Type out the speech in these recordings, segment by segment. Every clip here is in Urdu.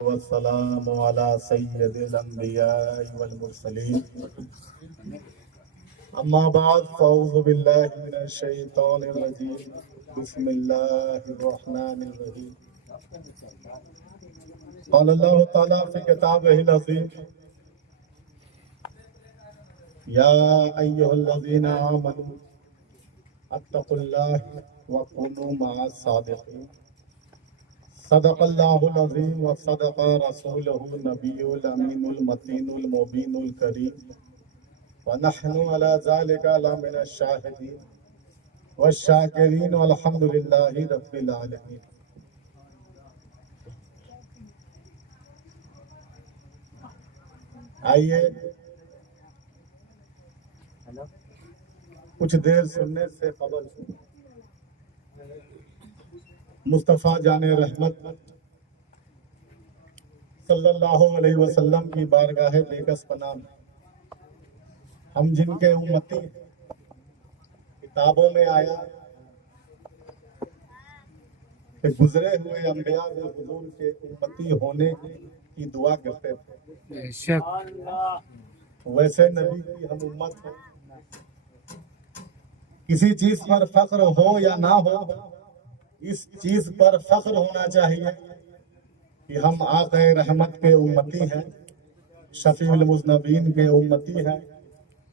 والسلام على سید الانبیاء والمرسلین اما بعد فاعوذ باللہ من الشیطان الرجیم بسم اللہ الرحمن الرحیم قال اللہ تعالیٰ فی کتابہ العظیم یا ایہا الذین آمنوا اتقوا اللہ وکونوا مع الصادقین صدق اللہ العظیم وصدق رسولہ النبی الامین المتین المبین الکریم ونحن علی ذلک لمن الشاہدین والشاکرین والحمد للہ رب العالمین۔ آئیے کچھ دیر سننے سے قبل مصطفیٰ جان رحمت صلی اللہ علیہ وسلم کی بارگاہ بیکس پناہ ہم جن کے امتی کتابوں میں آیا کہ گزرے ہوئے انبیاء و حضور کے امتی ہونے کی دعا کرتے تھے، ویسے نبی کی ہم امت ہیں۔ کسی چیز پر فخر ہو یا نہ ہو، اس چیز پر فخر ہونا چاہیے کہ ہم آقا رحمت کے امتی ہیں، شفیع المذنبین کے امتی ہیں،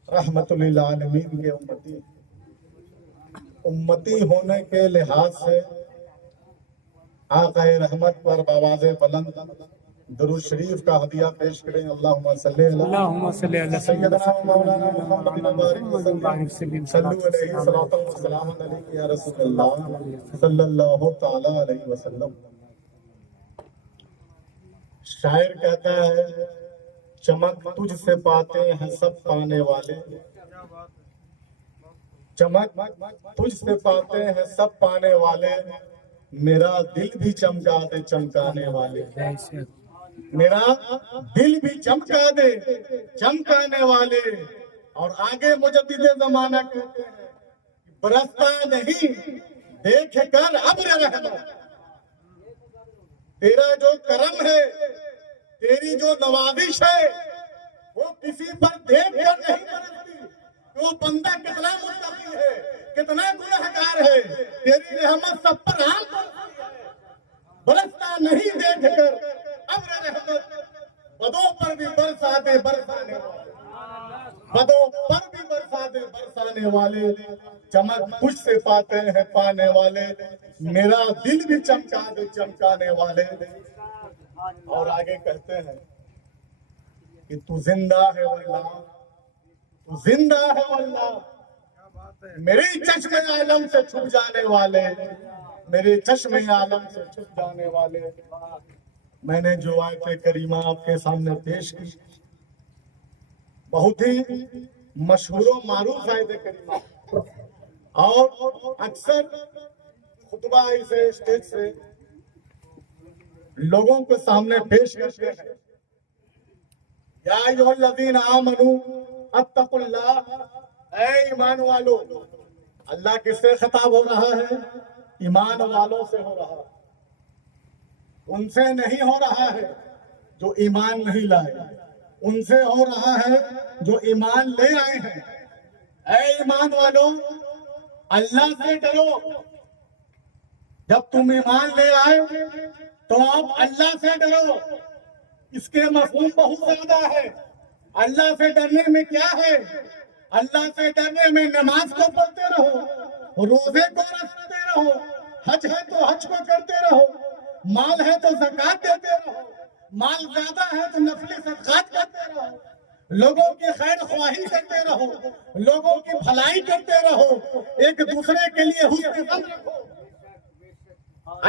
رحمت للعالمین کے امتی ہیں۔ امتی ہونے کے لحاظ سے آقا رحمت پر بآواز بلند درود شریف کا ہدیہ پیش کریں۔ اللہم صلی علی سیدنا مولانا محمد مبارک وسلم صلو علیہ صلاۃ و سلام علیک یا رسول اللہ صلی اللہ تعالی علیہ وسلم۔ شاعر کہتا ہے چمک تجھ سے پاتے ہیں سب پانے والے، چمک تجھ سے پاتے ہیں سب پانے والے، میرا دل بھی چمکا دے چمکانے والے، میرا دل بھی چمکا دے چمکانے والے۔ اور آگے مجدد زمانہ کہتے ہیں برستا نہیں دیکھ کر ابر رحمت، تیرا جو کرم ہے تیری جو نوازش ہے وہ کسی پر دیکھ کر نہیں برستی کہ وہ بندہ کتنا متقی ہے، کتنا گنہگار ہے، تیری رحمت سب پر عام برستی ہے۔ برستا نہیں دیکھ کر ابر رحمت، بدوں پر بھی برسا دے برسانے والے، بدوں پر بھی برسا دے برسانے والے، چمک تجھ سے پاتے ہیں پانے والے، میرا دل بھی چمکا دے چمکانے والے۔ اور آگے کہتے ہیں کہ تو زندہ ہے واللہ، تو زندہ ہے واللہ، میری چشم عالم سے چھپ جانے والے، میرے چشم عالم سے چھپ جانے والے۔ میں نے جو آیت کریمہ آپ کے سامنے پیش کی بہت ہی مشہور و معروف آیت کریمہ، اور اکثر خطبہ اسے اسٹیج سے لوگوں کے سامنے پیش کرتے ہیں۔ یا ایھا الذین آمنوا اتقوا اللہ، اے ایمان والو۔ اللہ کس سے خطاب ہو رہا ہے؟ ایمان والوں سے ہو رہا ہے، ان سے نہیں ہو رہا ہے جو ایمان نہیں لائے، ان سے ہو رہا ہے جو ایمان لے آئے ہیں۔ اے ایمان والو اللہ سے ڈرو۔ جب تم ایمان لے آئے تو اب اللہ سے ڈرو۔ اس کے مفہوم بہت زیادہ ہے۔ اللہ سے ڈرنے میں کیا ہے؟ اللہ سے ڈرنے میں نماز کو پڑھتے رہو، روزے کو رکھتے رہو، حج ہے تو حج کو کرتے رہو، مال ہے تو زکوٰۃ دیتے رہو، مال زیادہ ہے تو نفلی صدقات کرتے رہو، لوگوں کی خیر خواہی کرتے رہو، لوگوں کی بھلائی کرتے رہو، ایک دوسرے کے لیے حسن ظن رکھو۔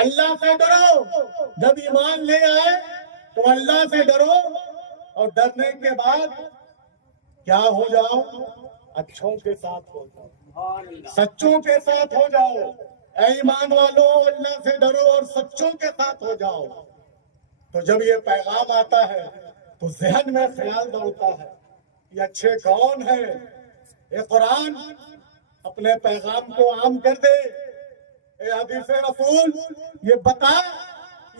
اللہ سے ڈرو۔ جب ایمان لے آئے تو اللہ سے ڈرو، اور ڈرنے کے بعد کیا ہو جاؤ؟ اچھوں کے ساتھ ہو جاؤ، سچوں کے ساتھ ہو جاؤ۔ اے ایمان والو اللہ سے ڈرو اور سچوں کے ساتھ ہو جاؤ۔ تو جب یہ پیغام آتا ہے تو ذہن میں خیال دوڑتا ہے یہ اچھے کون ہیں؟ یہ قرآن اپنے پیغام کو عام کر دے۔ اے حدیث رسول یہ بتا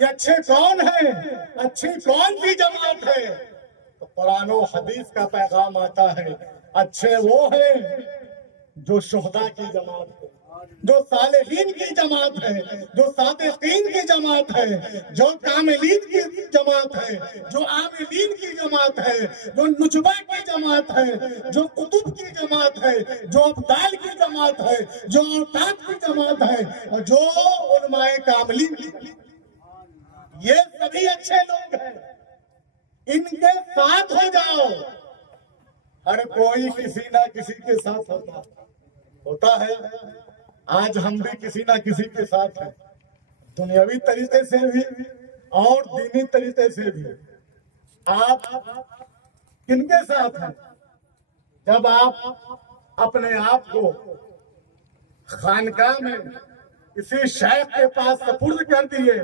یہ اچھے کون ہیں، اچھی کون سی جماعت ہے؟ تو قرآن و حدیث کا پیغام آتا ہے، اچھے وہ ہیں جو شہداء کی جماعت ہے، جو صالحین کی جماعت ہے، جو صادقین کی جماعت ہے، جو کاملین کی جماعت ہے، جو عاملین کی جماعت ہے، جو نجبہ کی جماعت ہے، جو قطب کی جماعت ہے، جو ابدال کی جماعت ہے، جو اوتاد کی جماعت ہے، اور جو علماء کاملین کی جماعت ہے۔ یہ سبھی اچھے لوگ ہیں، ان کے ساتھ ہو جاؤ۔ ہر کوئی کسی نہ کسی کے ساتھ ہوتا ہے۔ آج ہم بھی کسی نہ کسی کے ساتھ ہیں، دنیاوی طریقے سے بھی اور دینی طریقے سے بھی۔ آپ کن کے ساتھ ہیں؟ جب آپ اپنے آپ کو خانقاہ میں کسی شیخ کے پاس سپرد کر دیے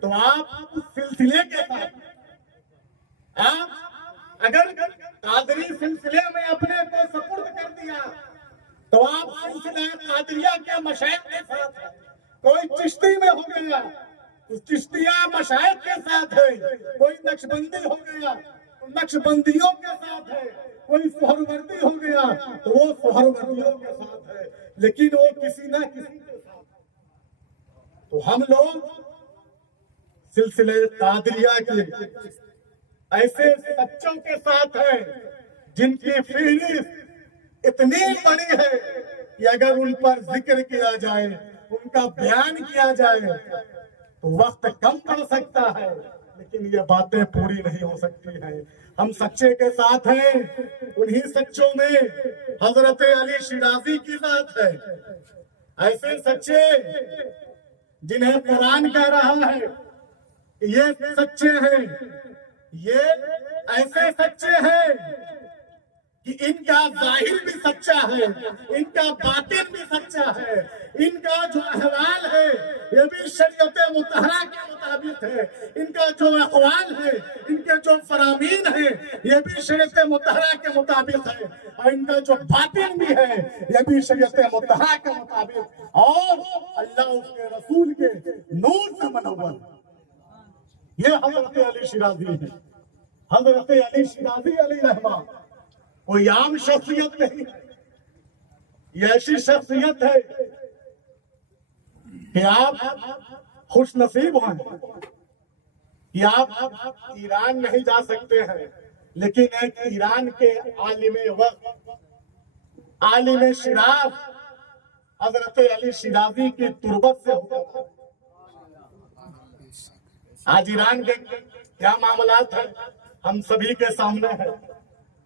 تو آپ اس سلسلے کے ساتھ، آپ اگر قادری سلسلے میں اپنے کو سپرد کر دیا تو آپ سلسلہ قادریہ کے مشائخ کے ساتھ ہیں۔ کوئی چشتی میں ہو گیا تو چشتیہ مشائخ کے ساتھ ہے، کوئی نقشبندی ہو گیا تو نقشبندیوں کے ساتھ ہے، کوئی سہروردی ہو گیا تو وہ سہروردیوں کے ساتھ ہے، لیکن وہ کسی نہ کسی کے ساتھ۔ تو ہم لوگ سلسلے قادریہ کے ایسے سچوں کے ساتھ ہیں جن کی فہرست اتنی بڑی ہے کہ اگر ان پر ذکر کیا جائے، ان کا بیان کیا جائے تو وقت کم پڑ سکتا ہے، لیکن یہ باتیں پوری نہیں ہو سکتی ہیں۔ ہم سچے کے ساتھ ہیں، انہی سچوں میں حضرت علی شیرازی کی ذات ہے۔ ایسے سچے جنہیں قرآن کہہ رہا ہے کہ یہ سچے ہیں، یہ ایسے سچے ہیں کہ ان کا ظاہر بھی سچا ہے، ان کا باطن بھی سچا ہے، ان کا جو احوال ہے یہ بھی شریعت مطہرہ کے مطابق ہے، ان کا جو اقوال ہے، ان کے جو فرامین ہیں یہ بھی شریعت مطہرہ کے مطابق ہے، اور ان کا جو باطن بھی ہے یہ بھی شریعت مطہرہ کے مطابق اور اللہ اس کے رسول کے نور سے منور۔ یہ حضرت علی شیرازی ہے۔ حضرت علی شیرازی علیہ الرحمہ کوئی عام شخصیت نہیں، یہ ایسی شخصیت ہے کہ آپ خوش نصیب ہیں کہ آپ ایران نہیں جا سکتے ہیں، لیکن ایک ایران کے عالم وقت، عالم شراز حضرت علی شیرازی کی تربت سے ہوگا۔ آج ایران کے کیا معاملات ہیں ہم سبھی کے سامنے ہیں۔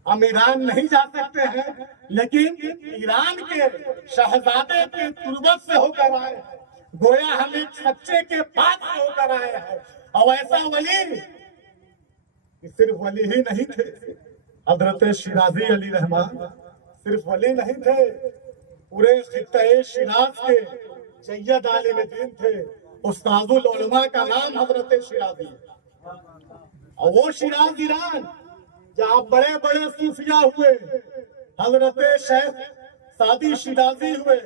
ہم ایران نہیں جا سکتے ہیں، لیکن ایران کے شہزادے کی تربت سے ہو کر آئے ہیں، گویا ہم ایک سچے کے پاس سے ہو کر آئے ہیں۔ اور ایسا ولی کہ صرف ولی ہی نہیں تھے، حضرت شیرازی علی رحمان صرف ولی نہیں تھے، پورے خطہ شیراز کے سید عالم دین تھے۔ استاذ العلماء کا نام حضرت شیرازی، اور وہ شیراز ایران جہاں بڑے بڑے صوفیاء ہوئے، حضرت شیخ سعدی شیرازی ہوئے،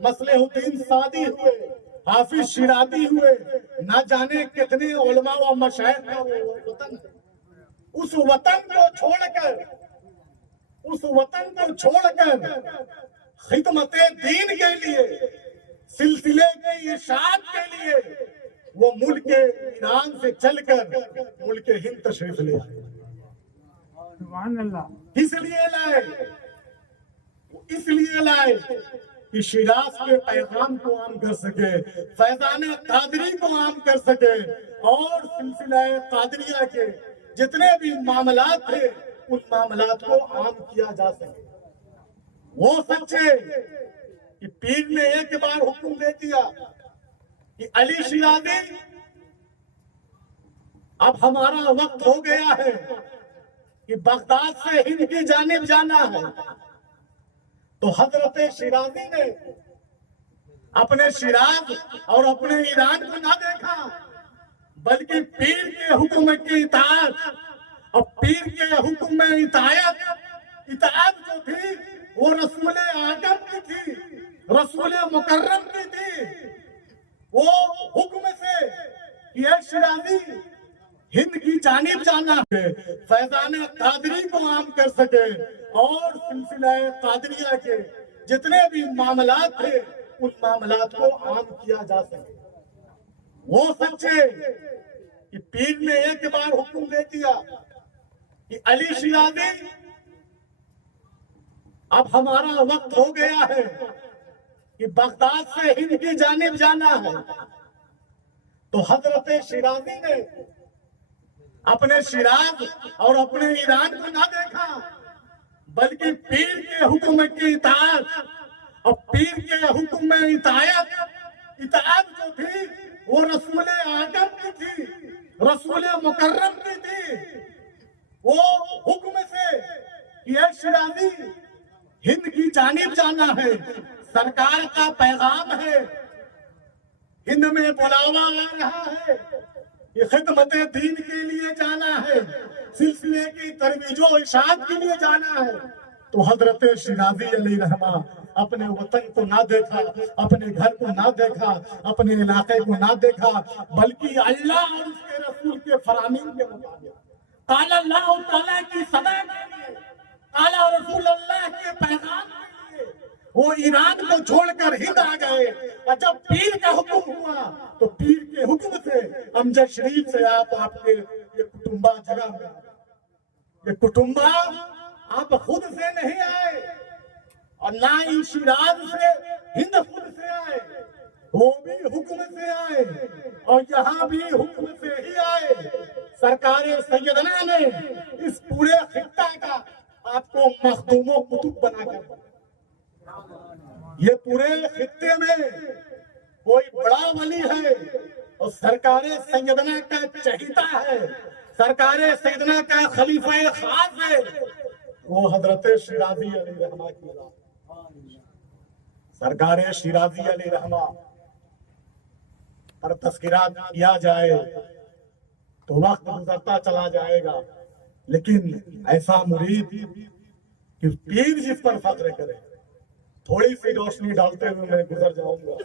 مصلح الدین سعدی ہوئے، حافظ شیرازی ہوئے، نہ جانے کتنے علماء و مشائخ کا وہ وطن ہے۔ اس وطن کو چھوڑ کر خدمت دین کے لیے، سلسلے کی اشاعت کے لیے وہ ملک ایران سے چل کر ملک ہند تشریف لے آئے۔ اس لیے لائے کہ شیراز کے پیغام کو عام کر سکے، فیضان قادری کو عام کر سکے، اور سلسلہ قادریہ کے جتنے بھی معاملات تھے ان معاملات کو عام کیا جا سکے۔ وہ سچے کہ پیر نے ایک بار حکم دے دیا کہ علی شیرازی اب ہمارا وقت ہو گیا ہے کہ بغداد سے ہند کی جانب جانا ہے، تو حضرت شیرازی نے اپنے شیراز اور اپنے ایران کو نہ دیکھا، بلکہ پیر کے حکم کی اطاعت، اور پیر کے حکم میں اطاعت جو تھی وہ رسول اعظم کی تھی، رسول مکرم کی تھی۔ وہ حکم سے کہ اے شیرازی ہند کی جانب جانا ہے، فیضان قادری کو عام کر سکے اور سلسلہ قادریہ کے جتنے بھی معاملات تھے ان معاملات کو عام کیا جا سکے۔ وہ سچے کہ پیر نے ایک بار حکم دے دیا کہ علی شیرازی اب ہمارا وقت ہو گیا ہے کہ بغداد سے ہند کی جانب جانا ہے، تو حضرت شیرازی نے اپنے شیراز اور اپنے ایران کو نہ دیکھا بلکہ پیر کے حکم کی اطاعت اور پیر کے حکم میں اطاعت جو تھی وہ رسول اعظم کی تھی، رسول مکرم کی تھی۔ وہ حکم سے کہ اے شیرازی ہند کی جانب جانا ہے، سرکار کا پیغام ہے، ہند میں بلاوا آ رہا ہے، یہ خدمت دین کے لیے جانا ہے، سلسلے کی ترویج و ارشاد کے لیے جانا ہے۔ تو حضرت شیرازی علیہ رحمہ اپنے وطن کو نہ دیکھا، اپنے گھر کو نہ دیکھا، اپنے علاقے کو نہ دیکھا، بلکہ اللہ اور اس کے رسول کے فرامین کے مطابق قال اللہ تعالیٰ کی صدا کے لیے، قال رسول اللہ کے پیغام کے لیے وہ ایران کو چھوڑ کر ہند آ گئے۔ اور جب پیر کا حکم ہوا تو پیر کے حکم سے امجد شریف سے آپ کے یہ کٹمبا جگہ میں، یہ کٹمبا آپ خود سے نہیں آئے اور نہ ہی شیراز سے ہند خود سے آئے، وہ بھی حکم سے آئے اور یہاں بھی حکم سے ہی آئے۔ سرکار سیدنا نے اس پورے خطہ کا آپ کو مخدوم و کتب بنا کر، یہ پورے خطے میں کوئی بڑا ولی ہے اور سرکار سیدنا کا چہیتا ہے، سرکار سیدنا کا خلیفہ خاص ہے، وہ حضرت شیرازی علیہ رحمہ کی ذات۔ سرکار شیرازی علیہ رحمہ پر تذکرہ کیا جائے تو وقت گزرتا چلا جائے گا، لیکن ایسا مرید کہ پیر جس پر فخر کرے، تھوڑی سی روشنی ڈالتے ہوئے میں گزر جاؤں گا۔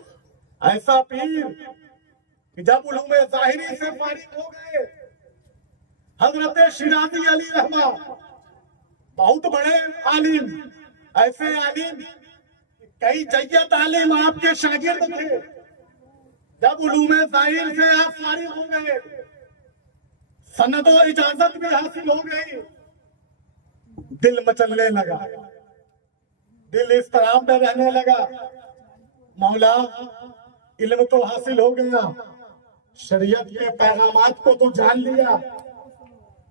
ایسا پیر کہ جب علوم ظاہری سے فارغ ہو گئے، حضرت شیرازی علیہ رحمہ بہت بڑے عالم، ایسے عالم کئی جیت عالم آپ کے شاگرد تھے، جب علوم ظاہر سے آپ فارغ ہو گئے، سند و اجازت بھی حاصل ہو گئی، دل مچلنے لگا، دل اس طرح میں رہنے لگا، مولا علم تو حاصل ہو گیا، شریعت کے پیغامات کو تو جان لیا،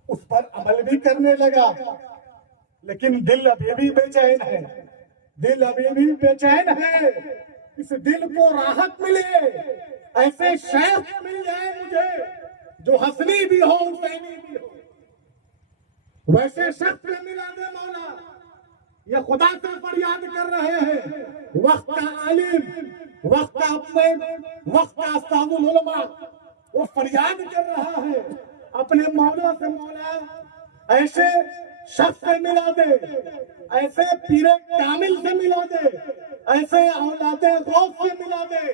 اس پر عمل بھی کرنے لگا، لیکن دل ابھی بھی بے چین ہے، دل ابھی بھی بے چین ہے۔ اس دل کو راحت ملے، ایسے شیخ مل جائے مجھے جو حسنی بھی ہو حسینی بھی ہو، ویسے شخص ملا دے مولا۔ یہ خدا سے فریاد کر رہے ہیں، وقت کا عالم، وقت کا وقت کا استاذ العلماء وہ فریاد کر رہا ہے اپنے مولا سے، مولا ایسے شخص سے ملا دے، ایسے پیر کامل سے ملا دے، ایسے اولاد غوث سے ملا دے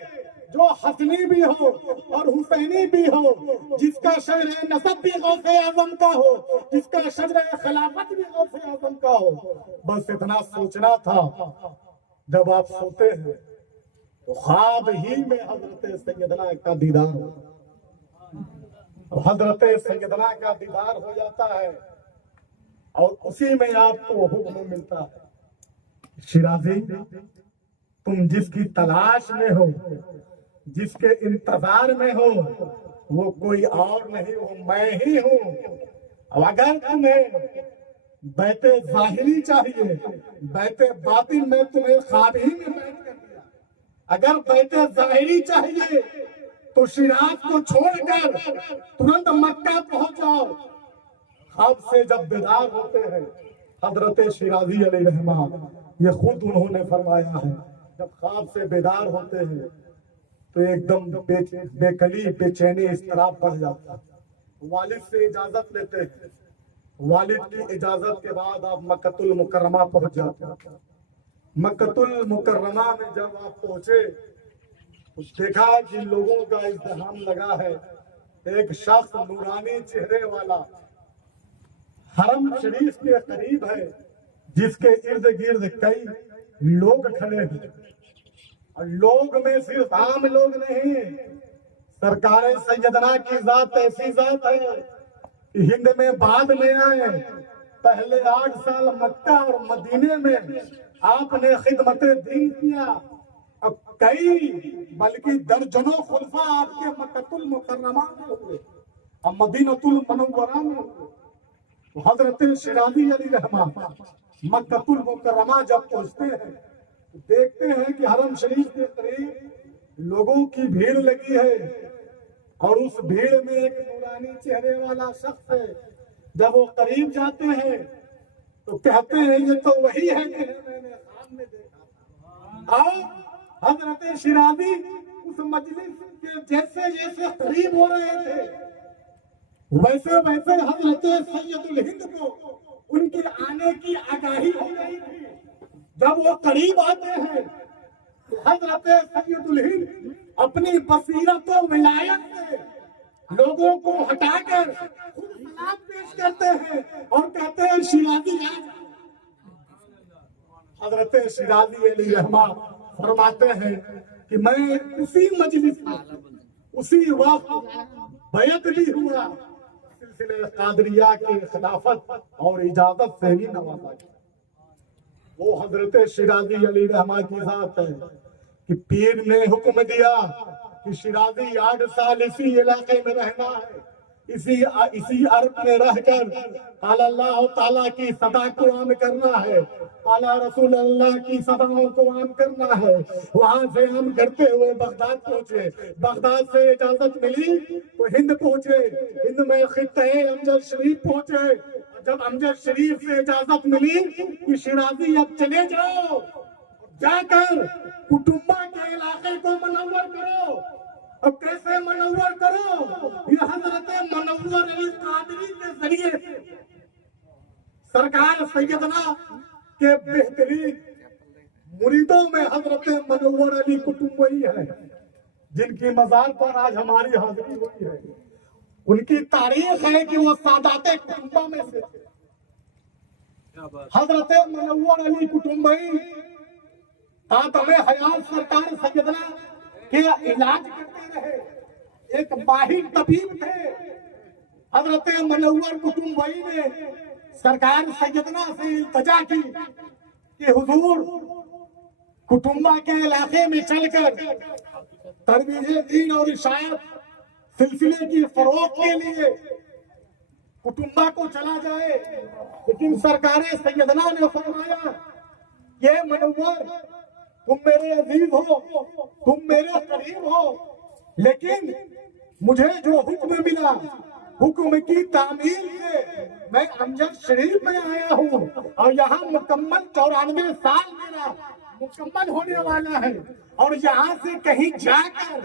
جو حسنی بھی ہو اور حسینی بھی ہو، جس کا شجر نسب بھی غوث اعظم کا ہو، جس کا شجر خلافت بھی غوث اعظم کا ہو۔ بس اتنا سوچنا تھا، جب آپ سوتے ہیں تو خواب ہی میں حضرت سیدنا کا دیدار ہو، حضرت سیدنا کا دیدار ہو جاتا ہے اور اسی میں آپ کو حکم ملتا ہے، شیرازی تم جس کی تلاش میں ہو، جس کے انتظار میں ہو، وہ کوئی اور نہیں، وہ میں ہی ہوں۔ اب اگر تمہیں بیت ظاہری چاہیے، بیت باطن میں تمہیں خواب ہی میں بیٹھ کر دیا، اگر بیت ظاہری چاہیے تو شیراز کو چھوڑ کر ترنت مکہ پہنچ جاؤ۔ خواب سے جب بیدار ہوتے ہیں حضرت شیرازی علیہ رحمہ، یہ خود انہوں نے فرمایا ہے، جب خواب سے بیدار ہوتے ہیں تو ایک دم بے کلی بے چینی اضطراب بڑھ جاتا ہے، والد سے اجازت لیتے ہیں، والد کی اجازت کے بعد آپ مکہ المکرمہ پہنچ جاتے ہیں۔ مکہ المکرمہ میں جب آپ پہنچے، دیکھا کہ لوگوں کا ازدحام لگا ہے، ایک شخص نورانی چہرے والا حرم شریف کے قریب ہے، جس کے ارد گرد کئی لوگ کھڑے ہیں، اور لوگ میں صرف عام لوگ نہیں، سرکار سیدنا کی ذات ایسی ذات ہے کہ ہند میں بعد میں آئے، پہلے 8 سال مکہ اور مدینے میں آپ نے خدمت دین کیا، اب کئی بلکہ درجنوں خلفاء آپ کے مکہ المکرمہ میں ہوئے، اب مدینہ المنورہ میں ہوئے۔ تو حضرت شیرازی علی رحمہ مکہ المکرمہ جب پہنچتے ہیں تو دیکھتے ہیں کہ حرم شریف کے قریب لوگوں کی بھیڑ لگی ہے، اور اس بھیڑ میں ایک نورانی چہرے والا شخص ہے۔ جب وہ قریب جاتے ہیں تو کہتے ہیں یہ تو وہی ہے کہ میں نے خواب میں دیکھا، اور حضرت شیرازی اس مجلس کے جیسے جیسے قریب ہو رہے تھے ویسے ویسے حضرت سید الہند کو ان کے آنے کی آگاہی ہو گئی تھی۔ جب وہ قریب آتے ہیں حضرت سید الہند اپنی بصیرت و ولایت سے لوگوں کو ہٹا کر خود سلام پیش کرتے ہیں اور کہتے ہیں شیرازی آ جاؤ۔ حضرت شیرازی علیہ رحمہ فرماتے ہیں کہ میں اسی مجلس میں اسی وقت بیعت بھی ہوا، سلسلہ قادریہ کی خلافت اور اجازت سے بھی نوازا گیا۔ وہ حضرت شیرازی علیہ رحمہ کی ذات ہے کہ پیر نے حکم دیا کہ شیرازی 8 سال اسی علاقے میں رہنا ہے، اسی عرب میں رہ کر قال اللہ تعالیٰ کی صدا کو عام کرنا ہے، قال رسول اللہ کی صداؤں کو عام کرنا ہے۔ وہاں سے ہم کرتے ہوئے بغداد پہنچے، بغداد سے اجازت ملی تو ہند پہنچے، ہند میں خطہ امجد شریف پہنچے، جب امجد شریف سے اجازت ملی کہ شیرازی اب چلے جاؤ، جا کر کٹمبا کے علاقے کو منور کرو۔ اب کیسے منور کرو؟ یہ حضرت منور علی قادری کے ذریعے سرکار سیدنا کے بہترین مریدوں میں حضرت منور علی کٹمبئی ہے، جن کی مزار پر آج ہماری حاضری ہوئی ہے۔ ان کی تاریخ ہے کہ وہ سادات کٹمبا میں سے تھے۔ حضرت منور علی کٹمبئی خاتم حیات سرکار سیدنا کہ علاج کرتے رہے، ایک ماہر طبیب تھے۔ حضرت منور کٹمبئی نے سرکار سیدنا سے التجا کی کہ حضور کٹمبا کے علاقے میں چل کر ترویج دین اور اشاعت سلسلے کی فروغ کے لیے کٹمبا کو چلا جائے، لیکن سرکار سیدنا نے فرمایا یہ منور تم میرے عزیز ہو، تم میرے قریب ہو، لیکن مجھے جو حکم ملا حکم کی تعمیل سے میں امجد شریف میں آیا ہوں، اور یہاں مکمل 94 سال میرا مکمل ہونے والا ہے، اور یہاں سے کہیں جا کر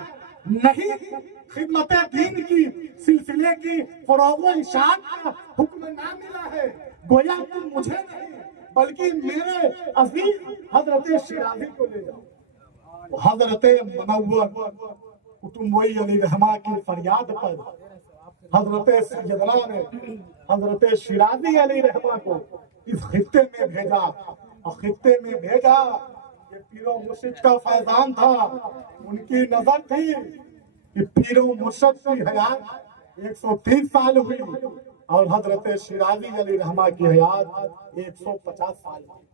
نہیں خدمت دین کی سلسلے کی فروغ و اشاعت کا حکم نہ ملا ہے، گویا تم مجھے نہیں بلکہ میرے عزیز حضرت شیرازی کو لے جاؤ۔ حضرت منور کٹمبئی علیہ رحمہ کی فریاد پر حضرت سیدنا نے حضرت شیرازی علیہ رحمہ کو اس خطے میں بھیجا، اور خطے میں بھیجا یہ پیر و مرشد کا فیضان تھا۔ ان کی نظر تھی کہ پیر و مرشد کی حیات 130 سال ہوئی اور حضرت شیرازی علیہ رحمہ کی حیات 150 سال ہوئی۔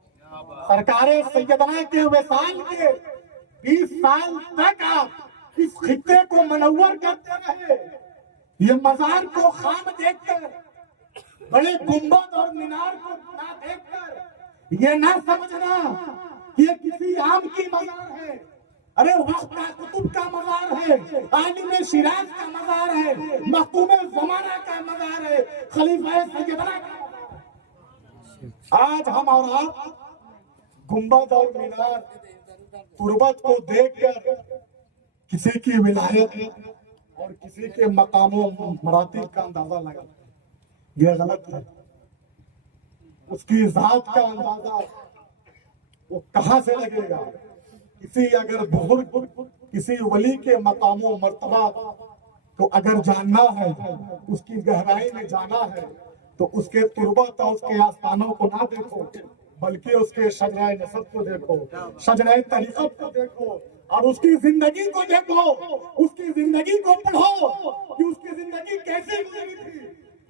سرکار سیدنا کے وصال کے 20 سال تک آپ اس خطے کو منور کرتے رہے۔ یہ مزار کو خام دیکھ کر، بڑے گنبد اور مینار کو نہ دیکھ کر یہ نہ سمجھنا کہ یہ کسی عام کی مزار ہے، ارے وقت کا قطب کا مزار ہے، عالم شیراز کا مزار ہے، مختوم زمانہ کا مزار ہے، خلیفہ سیدنا کا۔ آج ہم اور آپ گنبد اور مینار تربت کو دیکھ کر کسی کی ولایت اور کسی کے مقام و مراتب کا اندازہ لگا، یہ غلط ہے۔ اس کی ذات کا اندازہ وہ کہاں سے لگے گا؟ کسی اگر بزرگ کسی ولی کے مقام و مرتبہ تو اگر جاننا ہے اس کی گہرائی میں جانا ہے تو اس کے تربت اور اس کے آستانوں کو نہ دیکھو بلکہ اس کے شجرۂ نسب کو دیکھو، شجرۂ طریقت کو دیکھو اور اس کی زندگی کو دیکھو، اس کی زندگی کو پڑھو کہ اس کی زندگی کیسے گزری تھی،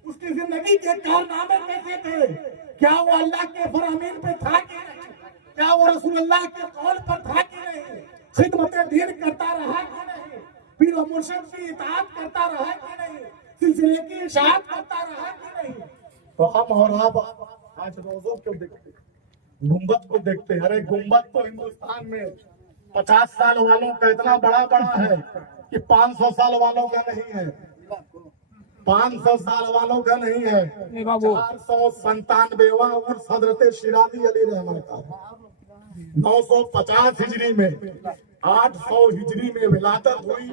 اس کی زندگی کے کارنامے کیسے تھے، کیا وہ اللہ کے فرامین پہ تھا کہ نہیں، کیا وہ رسول اللہ کے قول پر تھا کہ نہیں، خدمت دین کرتا رہا کہ نہیں، پیر و مرشد کی اطاعت کرتا رہا کہ نہیں، سلسلے کی اشاعت کرتا رہا کہ نہیں۔ تو ہم اور آپ آج روزوں کو دیکھتے گنبد کو دیکھتے ہیں، ارے گنبد تو ہندوستان میں 50 سال والوں کا اتنا بڑا بڑا ہے کہ 500 سال والوں کا نہیں ہے، 500 سال والوں کا نہیں ہے، 497واں عرس حضرت شیرازی علیہ رحمہ کا، 950 ہجری میں 800 ہجری میں ولادت ہوئی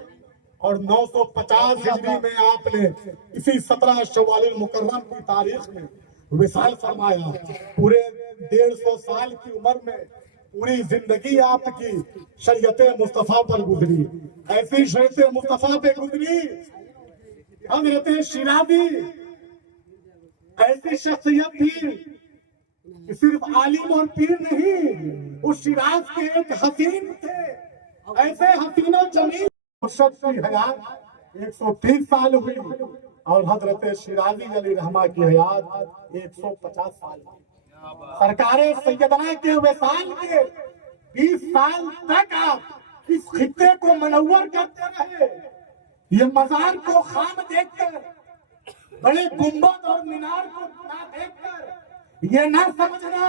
اور 950 ہجری میں آپ نے اسی 17 شوال المکرم کی تاریخ میں وصال فرمایا۔ پورے 150 سال کی عمر میں پوری زندگی آپ کی شریعت مصطفیٰ پر گزری، ایسی شریعت مصطفیٰ پہ گزری حضرت شیرازی ایسی شخصیت تھی کہ صرف عالم اور پیر نہیں، اس شیراز کے ایک حسین تھے، ایسے حسین و جمیل۔ مرشد کی حیات 130 سال ہوئی اور حضرت شیرازی علیہ رحمہ کی حیات 150 سال ہوئی۔ سرکار سیدنا کے وصال کے 20 سال تک آپ اس خطے کو منور کرتے رہے، یہ مزار کو خام دیکھ کر، بڑے گنبد اور مینار کو نہ دیکھ کر یہ نہ سمجھنا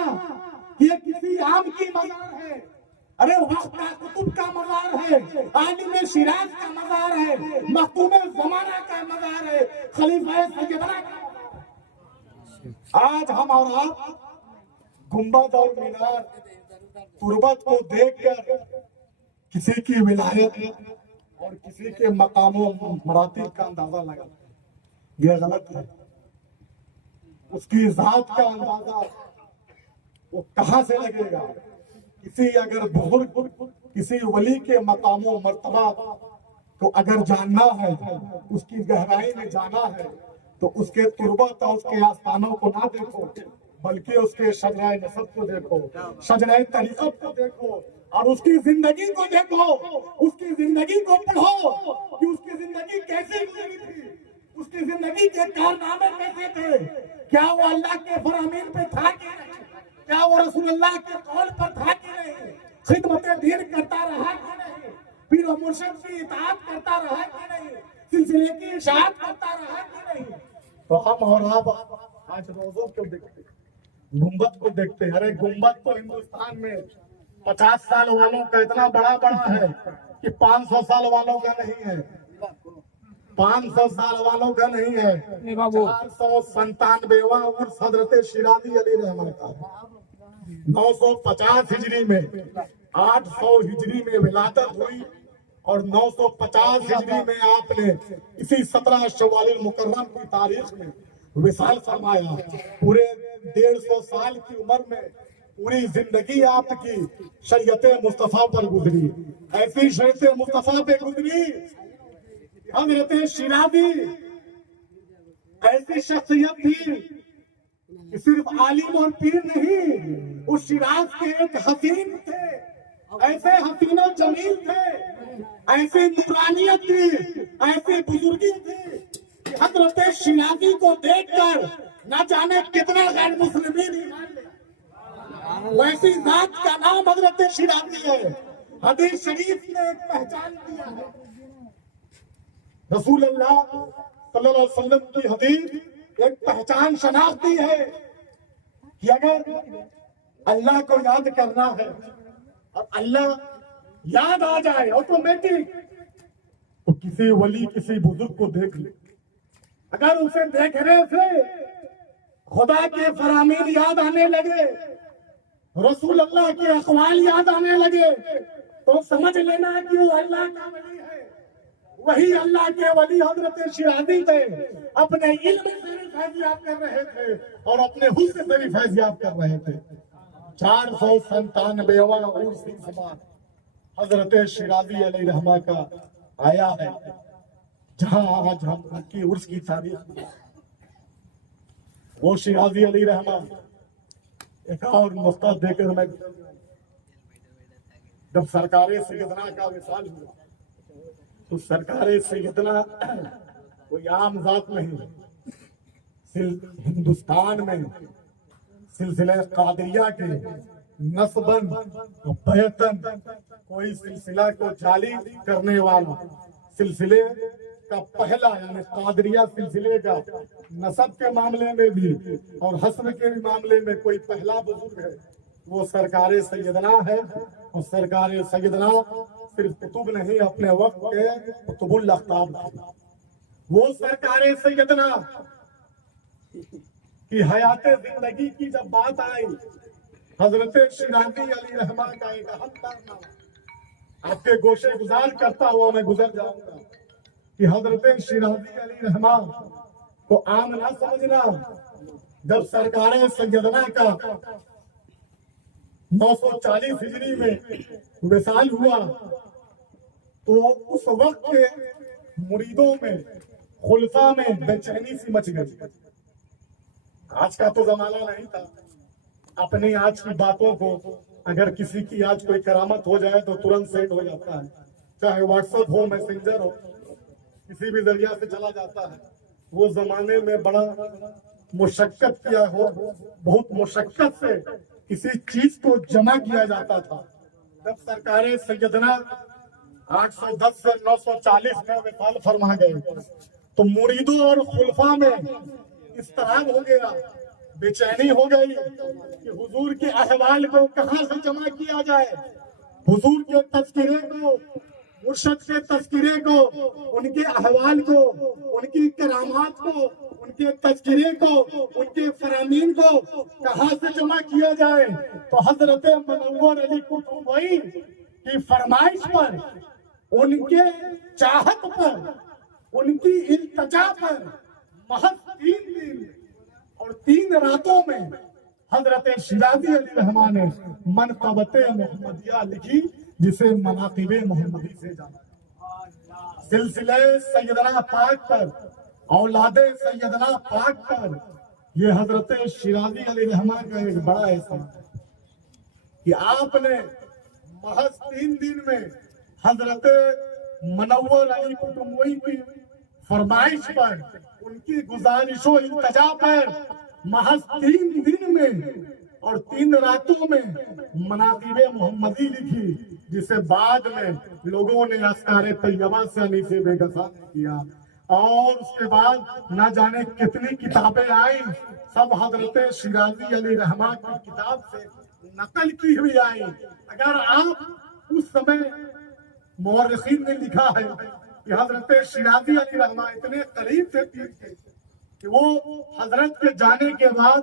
کہ یہ کسی عام کی مزار ہے، ارے وقت کا قطب کا مزار ہے، عالم شیراز کا مزار ہے، مختوم زمانہ کا مزار ہے، خلیفہ سیدنا کا مزار ہے۔ آج ہم اور آپ گنبد اور مینار تربت کو دیکھ کر کسی کی ولایت اور کسی کے مقام و مراتب کا اندازہ لگا، یہ غلط ہے۔ اس کی ذات کا اندازہ وہ کہاں سے لگے گا؟ کسی اگر بزرگ کسی ولی کے مقام و مرتبہ کو اگر جاننا ہے، اس کی گہرائی میں جانا ہے تو اس کے تربت اور اس کے آستانوں کو نہ دیکھو بلکہ اس کے شجرۂ نسب کو دیکھو، شجرۂ طریقت کو دیکھو اور اس کی زندگی کو دیکھو، اس کی زندگی کو پڑھو کہ اس کی زندگی کیسے گزری تھی، اس کی زندگی کے کارنامے کیسے تھے، کیا وہ اللہ کے فرامین پہ تھا کہ نہیں، کیا وہ رسول اللہ کے قول پر تھا کہ نہیں، خدمت دین کرتا رہا کہ نہیں، پیر و مرشد کی اطاعت کرتا رہا کہ نہیں، سلسلے کی اشاعت کرتا رہا کہ نہیں۔ تو ہم اور آپ آج روزوں کو دیکھتے گنبد کو دیکھتے ہیں، ارے گنبد تو ہندوستان میں 50 سال والوں کا اتنا بڑا بڑا ہے کہ 500 سال والوں کا نہیں ہے، 500 سال والوں کا نہیں ہے، 497واں عرس حضرت شیرازی علیہ رحمہ کا، 950 ہجری میں 800 ہجری میں ولادت ہوئی اور 950 ہجری میں آپ نے اسی 17 شوال المکرم کی تاریخ میں وصال فرمایا۔ پورے 150 سال کی عمر میں پوری زندگی آپ کی شریعت مصطفیٰ پر گزری، ایسی شریعت مصطفیٰ پہ گزری حضرت شیرازی ایسی شخصیت تھی کہ صرف عالم اور پیر نہیں، اس شیراز کے ایک حسین تھے، ایسے حسین و جمیل تھے، ایسی نورانیت تھی، ایسی بزرگی تھی کہ حضرت شیرازی کو دیکھ کر نہ جانے کتنے غیر مسلمین ایمان لے آئے۔ ویسی ذات کا نام حضرت شیرازی ہے۔ حدیث شریف نے ایک پہچان دیا ہے، رسول اللہ صلی اللہ علیہ وسلم کی حدیث ایک پہچان شناختی ہے کہ اگر اللہ کو یاد کرنا ہے اور اللہ یاد آ جائے آٹومیٹک تو کسی ولی کسی بزرگ کو دیکھ لے، اگر اسے دیکھنے سے خدا کے فرامین یاد آنے لگے، رسول اللہ کے اقوال یاد آنے لگے تو سمجھ لینا کہ وہ اللہ کا ولی ہے۔ وہی اللہ کے ولی حضرت شیرازی تھے، اپنے علم سے بھی فیضیاب کر رہے تھے اور اپنے حسن سے بھی فیضیاب کر رہے تھے۔ 497واں عرس حضرت شیرازی علیہ رحمہ کا آیا ہے، جہاں آج ہم ان کی عرس کی تاریخ وہ شیرازی علی رحمان ایک اور نقطہ دے کر میں جب سرکار سیدنا کا وصال ہوا تو سرکار سیدنا کوئی عام ذات نہیں، ہندوستان میں سلسلہ قادریہ کے نسباً و بیتاً کوئی سلسلہ کو جاری کرنے والا، سلسلے کا پہلا یعنی قادریہ سلسلے کا نسب کے معاملے میں بھی اور حسب کے معاملے میں کوئی پہلا بزرگ ہے وہ سرکار سیدنا ہے۔ اور سرکار سیدنا صرف کتب نہیں، اپنے وقت کے قطب الاقطاب تھے۔ وہ سرکار سیدنا کی حیات زندگی کی جب بات آئی، حضرت شیرازی علی رحمٰ کا ایک اہم کارنامہ آپ کے گوشے گزار کرتا ہوا میں گزر جاؤں گا کہ حضرت شیرازی علی رحمٰ کو عام نہ سمجھنا۔ جب سرکار سیدنا کا 940 ہجری میں وصال ہوا تو اس وقت کے مریدوں میں خلفاء میں بے چینی سی مچ گئی۔ آج کا تو زمانہ نہیں تھا، اپنی آج کی باتوں کو اگر کسی کی آج کوئی کرامت ہو جائے تو ترنت سینڈ ہو جاتا ہے، چاہے واٹس ایپ ہو، میسنجر ہو، کسی بھی ذریعہ سے چلا جاتا ہے۔ وہ زمانے میں بڑا مشقت کیا ہو، بہت مشقت سے کسی چیز کو جمع کیا جاتا تھا۔ جب سرکار سیدنا 810 سے 940 میں وصال فرما گئے تو مریدوں اور خلفاء میں اضطراب ہو گیا، بے چینی ہو گئی کہ حضور کے احوال کو کہاں سے جمع کیا جائے، حضور کے تذکرے کو، مرشد کے تذکرے کو، ان کے احوال کو، ان کی کرامات کو، ان کے تذکرے کو، ان کے فرامین کو کہاں سے جمع کیا جائے۔ تو حضرت منور علی قطب کی فرمائش پر، ان کے چاہت پر، ان کی التجا پر محض 3 دن اور 3 راتوں میں حضرت شیرازی علی رحمٰ نے منقبت محمدیہ لکھی، جسے مناقب محمدی سے جانا۔ سلسلہ سیدنا پاک پر، اولاد سیدنا پاک پر یہ حضرت شیرازی علی رحمٰ کا ایک بڑا احسان ہے کہ آپ نے محض 3 دن میں حضرت منور علی قطب کی فرمائش پر، ان کی گزارش و التجا پر محض 3 دن میں اور 3 راتوں میں مناقب محمدی لکھی، جسے بعد میں لوگوں نے اسکار طیبہ سے انیس بے گسا کیا، اور اس کے بعد نہ جانے کتنی کتابیں آئیں، سب حضرت شیرازی علی رحمٰ کی کتاب سے نقل کی ہوئی آئیں۔ اگر آپ اس سمے مورخین نے لکھا ہے کہ حضرت شیرازی علی رحمٰ اتنے قریب سے پیر تھے کہ وہ حضرت کے جانے کے بعد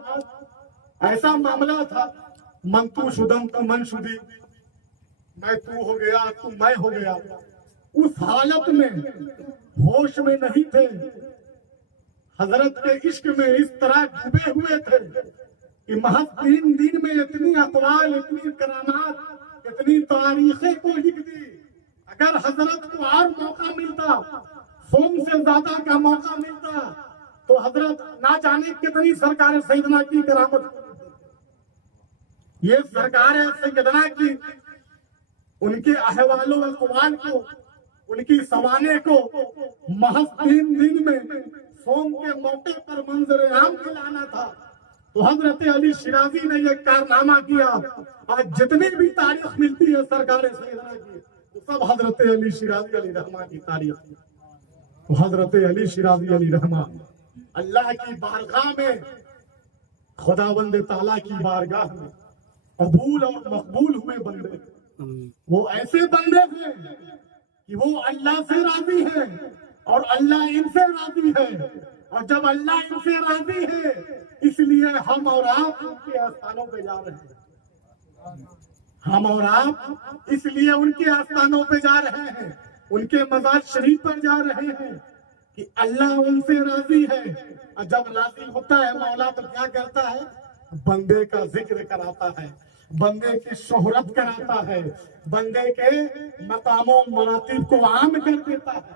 ایسا معاملہ تھا، من تو شدم تو من شدی، میں تو ہو گیا تو میں ہو گیا۔ اس حالت میں ہوش میں نہیں تھے، حضرت کے عشق میں اس طرح ڈوبے ہوئے تھے کہ محض 3 دن میں اتنی اقوال، اتنی کرامات، اتنی تاریخیں کو لکھ دی۔ اگر حضرت کو اور موقع ملتا، سوم سے زیادہ کا موقع ملتا، تو حضرت نہ جانے کتنی سرکار سیدنا کی کرامت، یہ سرکار سیدنا کی ان کے احوال و اقوال کو، ان کی سوانے کو محض 3 دن میں سوم کے موقع پر منظر عام کھلانا تھا۔ تو حضرت علی شیرازی نے یہ کارنامہ کیا۔ آج جتنی بھی تاریخ ملتی ہے سرکار سیدنا کی، وہ سب حضرت علی شیرازی علی رحمٰ کی تاریخ ہے۔ تو حضرت علی شیرازی علی رحمٰ اللہ کی بارگاہ میں، خداوند تعالیٰ کی بارگاہ میں قبول اور مقبول ہوئے بندے، وہ ایسے بندے ہیں کہ وہ اللہ سے راضی ہیں اور اللہ ان سے راضی ہے، اور جب اللہ ان سے راضی ہے اس لیے ہم اور آپ ان کے آستانوں پہ جا رہے ہیں، ہم اور آپ اس لیے ان کے آستانوں پہ جا رہے ہیں، ان کے مزار شریف پر جا رہے ہیں کہ اللہ ان سے راضی ہے۔ اور جب راضی ہوتا ہے مولا تو کیا کرتا ہے؟ بندے کا ذکر کراتا ہے، بندے کی شہرت کراتا ہے، بندے کے مقام و مراتب کو عام کر دیتا ہے۔